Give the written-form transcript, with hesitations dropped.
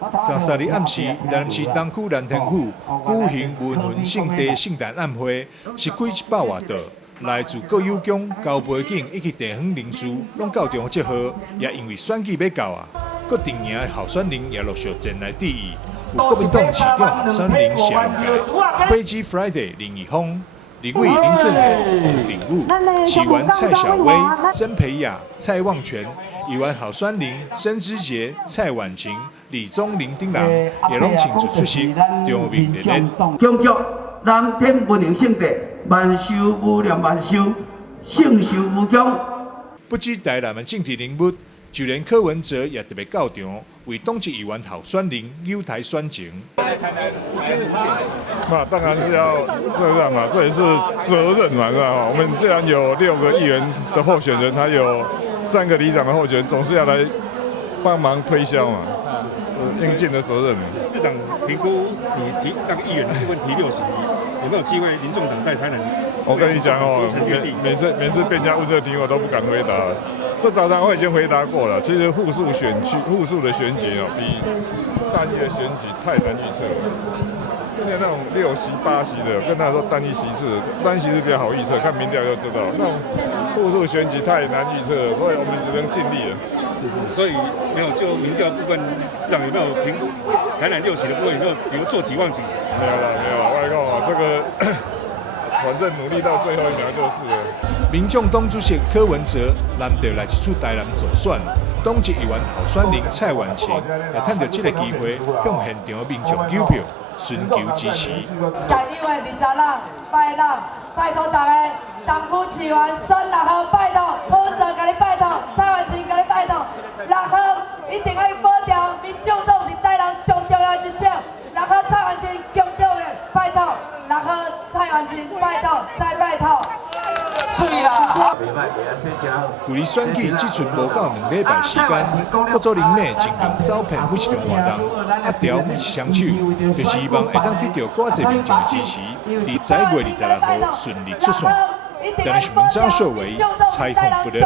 30日暗时，台南市东区蓝天府举行文魂圣地圣诞宴会，是几100外桌。来自各有奖、交背景以及地方人士，拢到场集合。也因为选举要到啊，各阵营的候选人也陆续前来致意。有国民党市长候选人谢龙介、Crazy Friday 林义峰、立委林俊宏、吴鼎武、市员蔡小薇、曾培雅、蔡旺全、议员候选人申之杰、蔡婉晴、李宗林等人，也拢亲自出席，场面热烈。恭祝蓝天文明圣地万寿无量万寿，圣寿无疆。不止台南的政治人物，就连柯文哲也特别到场，为党籍议员候选人友台宣情。那当然是要这样嘛，这也是责任嘛，是吧？我们既然有6个议员的候选人，还有3个里长的候选人，总是要来帮忙推销嘛。应尽的责任。市长评估你提那个议员的部分提6席，有没有机会民众党在台南？我跟你讲哦，每次被人家问这个题，我都不敢回答。这早上我已经回答过了。其实户数的选举哦，比单一的选举太难预测了。现在那种6席、8席的，跟他说单一席次比较好预测，看民调就知道。那种户数选举太难预测了，所以我们只能尽力了。所以没有就民调部分，市长有没有评估台南6席的部分有没有，比如做几望几？没有了。我跟你讲这个反正努力到最后1秒就是了。民众党主席柯文哲难得来一次台南助选，党籍议员候选人蔡婉晴也趁着这个机会，向现场的民众求票，寻求支持。在1月20日拜托大家，东区市员选6号，拜托柯文哲甲你拜托，蔡婉晴甲你拜托，6号一定要保障民众党伫台南上重要一席，6号蔡婉晴强调的拜托，6号蔡婉晴拜托再拜托。水啦！距离选举只剩无到2礼拜时间，各组人马尽量走遍每一场活动，压条每一双手，就希望会当得到更多民众的支持，在11月26号顺利出选。但是文章说为采访不得。